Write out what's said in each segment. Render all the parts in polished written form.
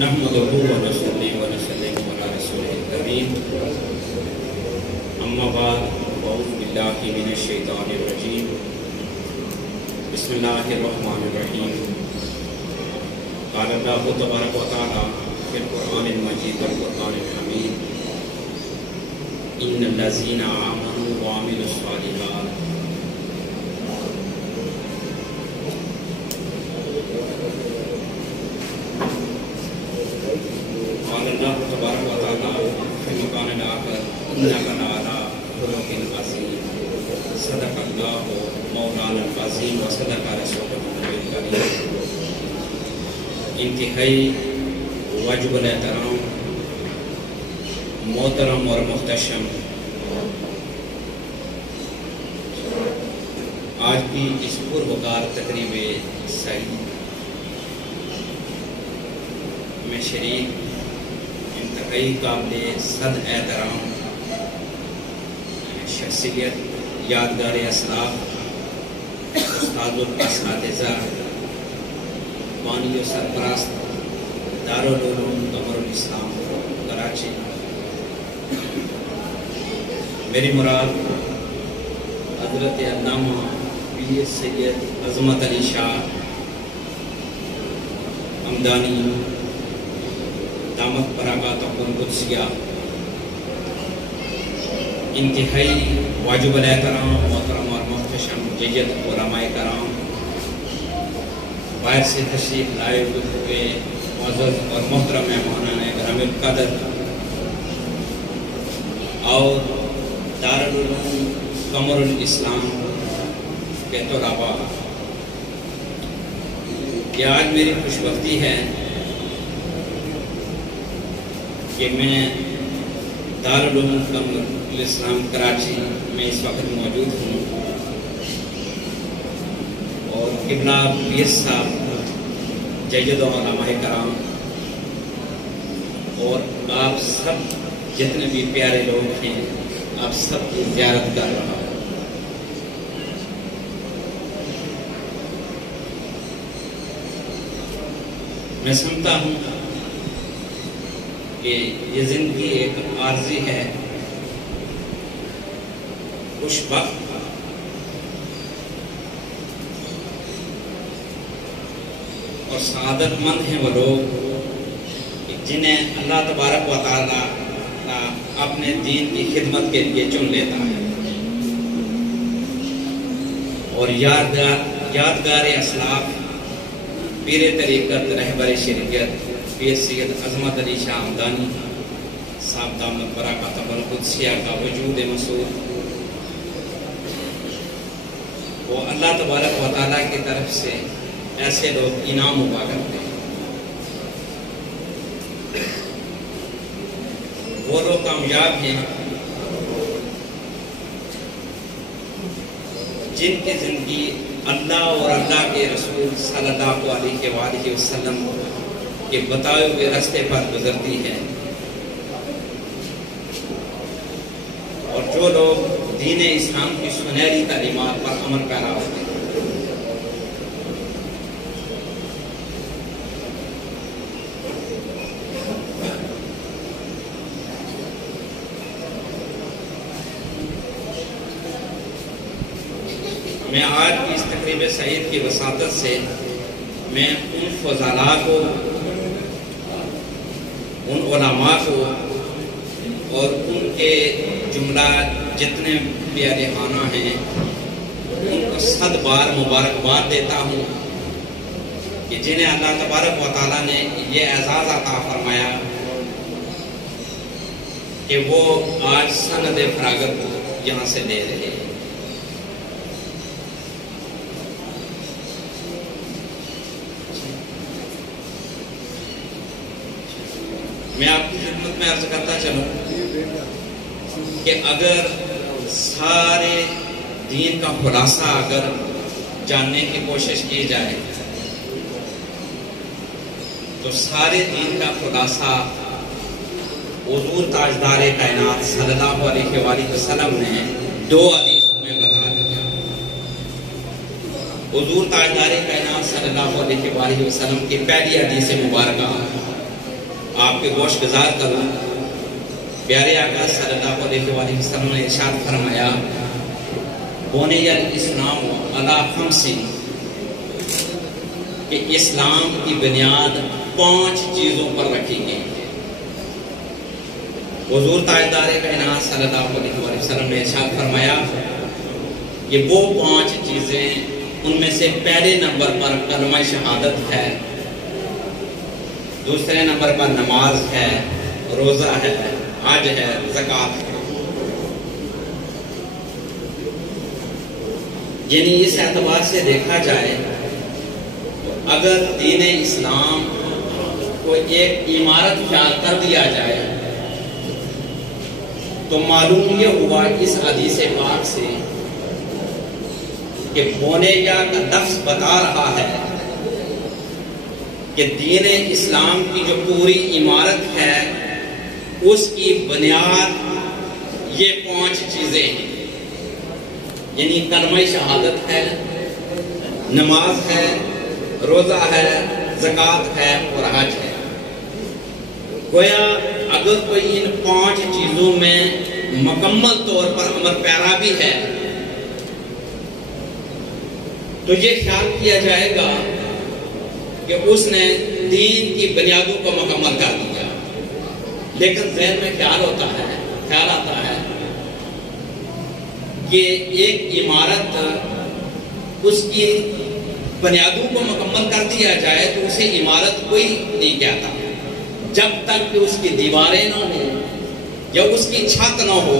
نحمده ونصلي ونسلم على رسوله الكريم اما بعد اعوذ بالله من الشیطان الرجیم بسم اللہ الرحمن الرحیم قال اللہ تبارک و تعالی فی القرآن المجید والقرآن الحمید ان الذین آمنوا وعملوا الصالحات اللہ تبارک و تعالی فی مکان آخر انک لعلی خلق عظیم صدق اللہ مولانا العظیم و صدق رسولہ النبی الکریم۔ انتہائی واجب الاحترام محترم اور محتشم آج کی اس پروکار تقریب سعید میں شریک انتہائی قابل صد احترام شخصیت یادگار اسلاف استاد الاساتذہ بانی و سرپرست دارالعلوم قمر الاسلام کراچی، میری مراد حضرت علامہ پیر سید عظمت علی شاہ ہمدانی دامت برکاتہ القدسیہ، انتہائی واجب الاحترام محترم اور محتشم جید علماء کرام، باہر سے تشریف لائے ہوئے معزز اور محترم مہمانان گرامی القدر اور دارالعلوم قمر الاسلام کے طلباء، کہ آج میری خوشبختی ہے کہ میں دارالعلوم قمر الاسلام کراچی میں اس وقت موجود ہوں اور قبلہ پیر صاحب جید علماء کرام اور آپ سب جتنے بھی پیارے لوگ ہیں آپ سب کی زیارت کر رہا ہوں۔ میں سمجھتا ہوں کہ یہ زندگی ایک عارضی ہے، خوش بخت اور سعادت مند ہیں وہ لوگ جنہیں اللہ تبارک و تعالی اپنے دین کی خدمت کے لیے چن لیتا ہے اور یادگار اسلاف پیر طریقت رہبر شریعت پیر سید عظمت علی شاہ ہمدانی صاحب دامت برکاتہ القدسیہ کا وجود مسعود وہ اللہ تبارک و تعالیٰ کی طرف سے ایسے لوگ انعام ہوا کرتے ہیں، وہ لوگ کامیاب ہیں جن کی زندگی اللہ اور اللہ کے رسول صلی اللہ علیہ وآلہ وسلم کے بتائے ہوئے راستے پر گزرتی ہے، اور جو لوگ دین اسلام کی سنہری تعلیمات پر عمل پیرا ہوتے ہیں۔ میں آج کی اس تقریب سعید کی وساطت سے میں ان فضلاء کو، ان علماء کو اور ان کے جملہ جتنے پیارے خانہ ہیں ان کو صد بار مبارکباد دیتا ہوں کہ جنہیں اللہ تبارک و تعالیٰ نے یہ اعزاز عطا فرمایا کہ وہ آج سند فراغت یہاں سے لے رہے ہیں۔ میں آپ کی خدمت میں عرض کرتا چلوں کہ اگر سارے دین کا خلاصہ اگر جاننے کی کوشش کی جائے تو سارے دین کا خلاصہ حضور تاجدار کائنات صلی اللہ علیہ وآلہ وسلم نے 2 حدیثوں میں بتا دیا۔ حضور تاجدار کائنات صلی اللہ علیہ وآلہ وسلم کی پہلی حدیث مبارکہ آپ کے گوش گزار کروں۔ پیارے آقا صلی اللہ علیہ وآلہ وسلم نے ارشاد فرمایا بنی الاسلام علی خمس، کہ اسلام کی بنیاد 5 چیزوں پر رکھی گئی ہے۔ حضور تاجدار کائنات صلی اللہ علیہ وآلہ وسلم نے ارشاد فرمایا کہ وہ 5 چیزیں، ان میں سے پہلے نمبر پر کلمہ شہادت ہے، دوسرے نمبر پر نماز ہے، روزہ ہے، حج ہے، زکوٰۃ ہے۔ یعنی اس اعتبار سے دیکھا جائے تو اگر دین اسلام کو ایک عمارت خیال کر دیا جائے تو معلوم یہ ہوا اس حدیث پاک سے کہ بونیہ کا لفظ بتا رہا ہے کہ دین اسلام کی جو پوری عمارت ہے اس کی بنیاد یہ 5 چیزیں ہیں، یعنی کلمہ شہادت ہے، نماز ہے، روزہ ہے، زکوٰۃ ہے اور حج ہے۔ گویا اگر کوئی ان 5 چیزوں میں مکمل طور پر عمل پیرا بھی ہے تو یہ خیال کیا جائے گا کہ اس نے دین کی بنیادوں کو مکمل کر دیا۔ لیکن ذہن میں خیال آتا ہے کہ ایک عمارت اس کی بنیادوں کو مکمل کر دیا جائے تو اسے عمارت کوئی نہیں کہتا جب تک کہ اس کی دیواریں نہ ہوں یا اس کی چھت نہ ہو،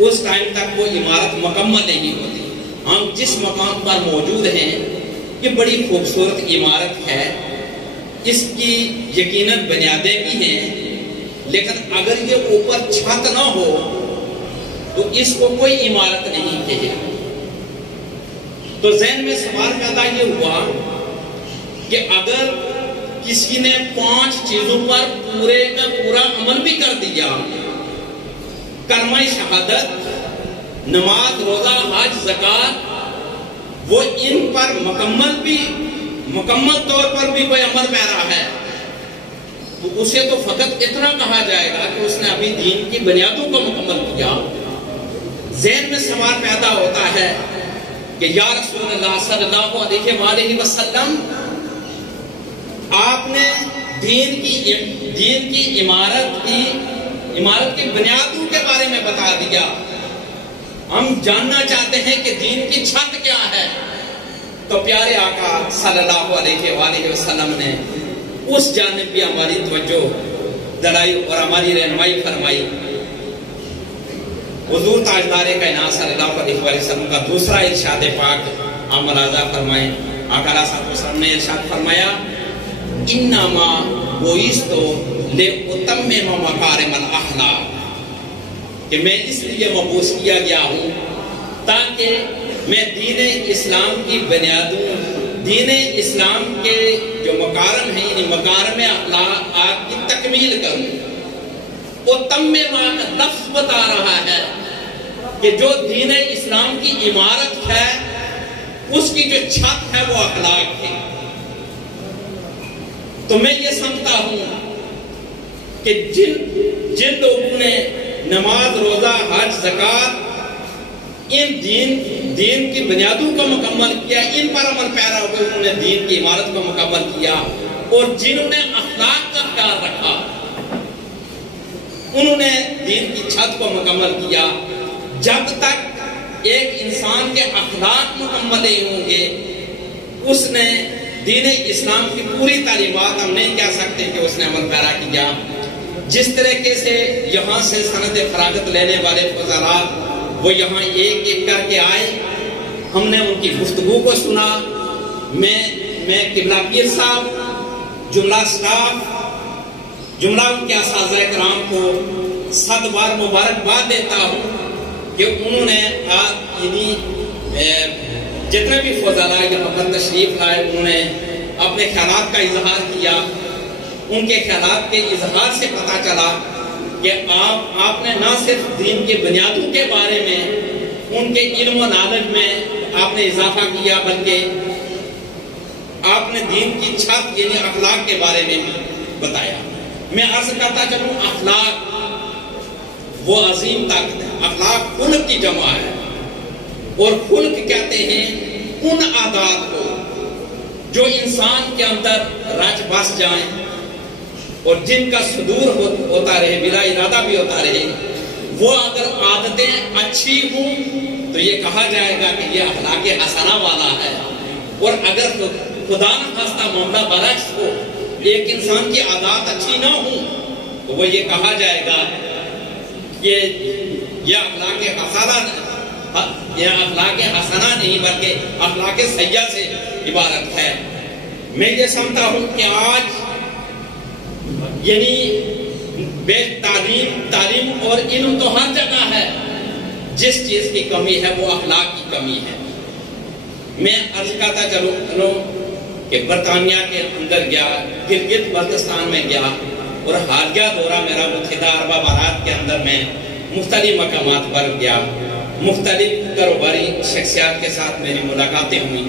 اس ٹائم تک وہ عمارت مکمل نہیں ہوتی۔ ہم جس مقام پر موجود ہیں یہ بڑی خوبصورت عمارت ہے، اس کی یقیناً بنیادیں بھی ہیں، لیکن اگر یہ اوپر چھت نہ ہو تو اس کو کوئی عمارت نہیں کہے۔ تو ذہن میں سوال پیدا یہ ہوا کہ اگر کسی نے 5 چیزوں پر پورے کا پورا عمل بھی کر دیا، کلمہ شہادت، نماز، روزہ، حج، زکوٰۃ، وہ ان پر مکمل طور پر بھی کوئی عمل پیرا ہے تو اسے تو فقط اتنا کہا جائے گا کہ اس نے ابھی دین کی بنیادوں کو مکمل کیا۔ ذہن میں سوال پیدا ہوتا ہے کہ یا رسول اللہ صلی اللہ علیہ وآلہ وسلم، آپ نے دین کی عمارت کی بنیادوں کے بارے میں بتا دیا، ہم جاننا چاہتے ہیں کہ دین کی چھت کیا ہے۔ تو پیارے آقا صلی اللہ علیہ وآلہ وسلم نے اس جانب بھی ہماری توجہ دلائی اور ہماری رہنمائی فرمائی۔ حضور تاجدار کائنات صلی اللہ علیہ وسلم کا دوسرا ارشاد پاک آپ ملاحظہ فرمائیں۔ آقا علیہ الصلوۃ والسلام نے ارشاد فرمایا انما بعثت لأتمم مکارم الاخلاق، کہ میں اس لیے مبعوث کیا گیا ہوں تاکہ میں دین اسلام کی بنیادوں، دین اسلام کے جو مکارم ہیں یعنی مکارم اخلاق کی تکمیل کروں۔ اتمم کا لفظ بتا رہا ہے کہ جو دین اسلام کی عمارت ہے اس کی جو چھت ہے وہ اخلاق ہے۔ تو میں یہ سمجھتا ہوں کہ جن لوگوں نے نماز، روزہ، حج، زکوٰۃ، ان دین کی بنیادوں کو مکمل کیا، ان پر عمل پیرا ہو کے انہوں نے دین کی عمارت کو مکمل کیا، اور جنہوں نے اخلاق کا خیال رکھا انہوں نے دین کی چھت کو مکمل کیا۔ جب تک ایک انسان کے اخلاق مکمل نہیں ہوں گے اس نے دین اسلام کی پوری تعلیمات ہم نہیں کہہ سکتے کہ اس نے عمل پیرا کیا۔ جس طریقے سے یہاں سے سند فراغت لینے والے فضلاء وہ یہاں ایک ایک کر کے آئے، ہم نے ان کی گفتگو کو سنا۔ میں قبلہ پیر صاحب، جملہ سٹاف، جملہ ان کے اساتذہ کرام کو 7 بار مبارکباد دیتا ہوں کہ انہوں نے یعنی جتنے بھی فضلاء یہاں پر تشریف لائے انہوں نے اپنے خیالات کا اظہار کیا۔ ان کے خیالات کے اظہار سے پتہ چلا کہ آپ نے نہ صرف دین کے بنیادوں کے بارے میں، ان کے علم و نالج میں آپ نے اضافہ کیا، بلکہ آپ نے دین کی چھت یعنی اخلاق کے بارے میں بھی بتایا۔ میں عرض کرتا چلوں اخلاق وہ عظیم طاقت ہے۔ اخلاق خلق کی جمع ہے، اور خلق کہتے ہیں ان عادات کو جو انسان کے اندر رچ بس جائیں اور جن کا صدور ہوتا رہے، بلا ارادہ بھی ہوتا رہے۔ وہ اگر عادتیں اچھی ہوں تو یہ کہا جائے گا کہ یہ اخلاق حسنہ والا ہے، اور اگر خدا نخواستہ معاملہ برعکس ہو، ایک انسان کی عادات اچھی نہ ہوں تو وہ یہ کہا جائے گا کہ یہ اخلاق حسنہ نہیں بلکہ اخلاق سیئہ سے عبارت ہے۔ میں یہ سمجھتا ہوں کہ آج یعنی بے تعلیم اور علم تو ہر جگہ ہے، جس چیز کی کمی ہے وہ اخلاق کی کمی ہے۔ میں عرض کرتا چلوں کہ برطانیہ کے اندر گیا، گلگت بلتستان میں گیا، اور حالیہ دورہ میرا متحدہ عرب امارات کے اندر میں مختلف مقامات پر گیا، مختلف کاروباری شخصیات کے ساتھ میری ملاقاتیں ہوئی۔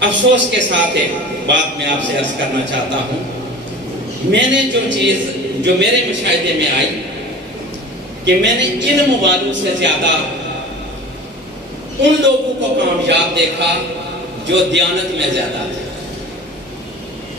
افسوس کے ساتھ ایک بات میں آپ سے عرض کرنا چاہتا ہوں، میں نے جو چیز جو میرے مشاہدے میں آئی کہ میں نے علم والوں سے زیادہ ان لوگوں کو کامیاب دیکھا جو دیانت میں زیادہ تھے۔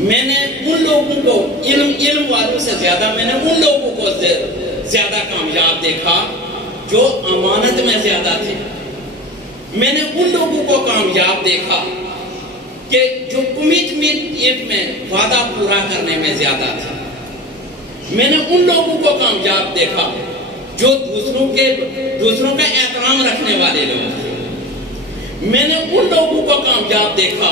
میں نے ان لوگوں کو علم والوں سے زیادہ میں نے ان لوگوں کو زیادہ کامیاب دیکھا جو امانت میں زیادہ تھے۔ میں نے ان لوگوں کو کامیاب دیکھا کہ جو کمٹمنٹ میں وعدہ پورا کرنے میں زیادہ تھے۔ میں نے ان لوگوں کو کامیاب دیکھا جو دوسروں کا احترام رکھنے والے لوگ تھے۔ میں نے ان لوگوں کو کامیاب دیکھا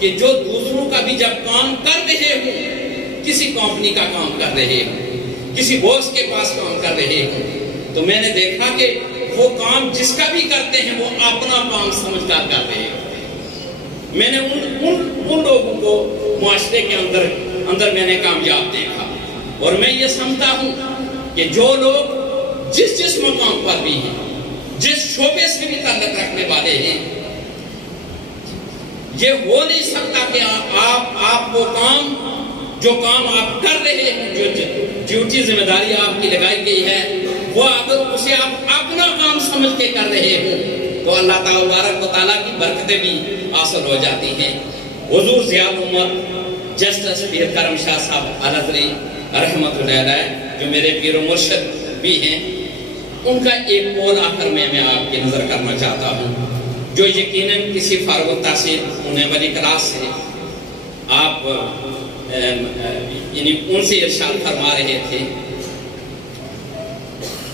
کہ جو دوسروں کا بھی جب کام کر رہے ہوں، کسی کمپنی کا کام کر رہے ہوں، کسی باس کے پاس کام کر رہے ہوں، تو میں نے دیکھا کہ وہ کام جس کا بھی کرتے ہیں وہ اپنا کام سمجھ کر رہے ہوتے ہیں۔ میں نے ان لوگوں کو معاشرے کے اندر میں نے کامیاب دیکھا، اور میں یہ سمجھتا ہوں کہ جو لوگ جس مقام پر بھی ہیں، جس شعبے سے بھی تعلق رکھنے والے ہیں، یہ ہو نہیں سکتا کہ آپ وہ کام جو کام آپ کر رہے ہیں، جو ڈیوٹی ذمہ داری آپ کی لگائی گئی ہے، وہ اگر اسے آپ اپنا کام سمجھ کے کر رہے ہوں تو اللہ تبارک و تعالیٰ کی برکتیں بھی حاصل ہو جاتی ہیں۔ حضور ضیاء العمر جسٹس پیر کرم شاہ صاحب الازہری رحمۃ اللہ علیہ جو میرے پیر و مرشد بھی ہیں، ان کا ایک قول آخر میں آپ کی نظر کرنا چاہتا ہوں، جو یقیناً کسی فارغ التحصیل ہونے والی کلاس سے آپ یعنی ان سے ارشاد فرما رہے تھے۔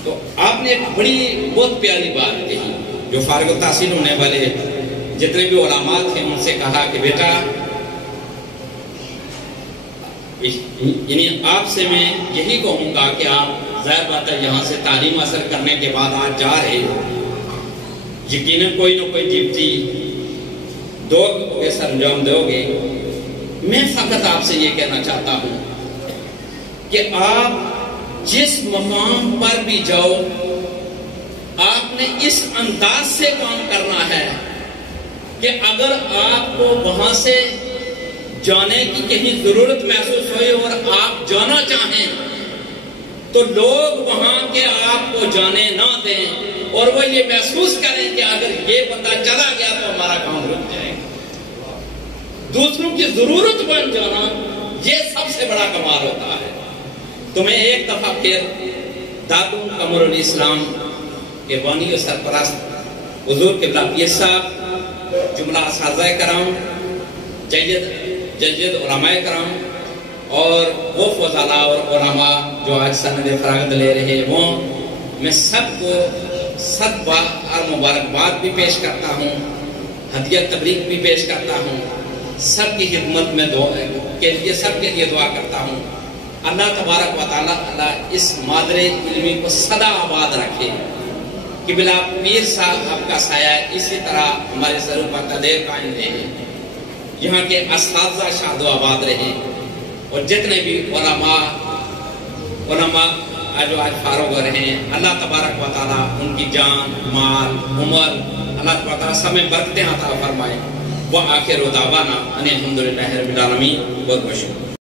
تو آپ نے ایک بہت پیاری بات کہی، جو فارغ التحصیل ہونے والے جتنے بھی علماء تھے ان سے کہا کہ بیٹا، یعنی آپ سے میں یہی کہوں گا کہ آپ ظاہر بات ہے یہاں سے تعلیم حاصل کرنے کے بعد آج جا رہے ہو، یقیناً کوئی نہ کوئی ڈیوٹی دو گے، سر انجام دو گے۔ میں فقط آپ سے یہ کہنا چاہتا ہوں کہ آپ جس مقام پر بھی جاؤ، آپ نے اس انداز سے کام کرنا ہے کہ اگر آپ کو وہاں سے جانے کی کہیں ضرورت محسوس ہوئے اور آپ جانا چاہیں تو لوگ وہاں کے آپ کو جانے نہ دیں، اور وہ یہ محسوس کریں کہ اگر یہ بندہ چلا گیا تو ہمارا کام رک جائے گا۔ دوسروں کی ضرورت بن جانا یہ سب سے بڑا کمال ہوتا ہے۔ تو میں ایک دفعہ پھر دارالعلوم قمر الاسلام کے بانی و سرپرست حضور قبلہ پیر صاحب، جملہ اساتذہ کرام، جید علماء کرام، اور وہ فضلاء اور علماء جو آج سند فراغت لے رہے وہ، میں سب کو صد بار مبارکباد بھی پیش کرتا ہوں، ہدیہ تبریک بھی پیش کرتا ہوں، سب کی خدمت میں کے لیے سب کے لیے دعا کرتا ہوں۔ اللہ تبارک و تعالیٰ اللہ اس مادر علمی کو سدا آباد رکھے، کہ بلا پیر صاحب کا سایہ اسی طرح ہمارے سروں پر قدیر قائم رہے، یہاں کے اساتذہ شاد و آباد رہے، اور جتنے بھی علماء جو آج فارغ ہو رہے ہیں، اللہ تبارک و تعالیٰ ان کی جان، مال، عمر، اللہ تبارک و تعالیٰ سب میں برکتیں عطا فرمائے۔ وآخر دعوانا ان الحمدللہ رب العالمین۔ بہت بہت شکریہ۔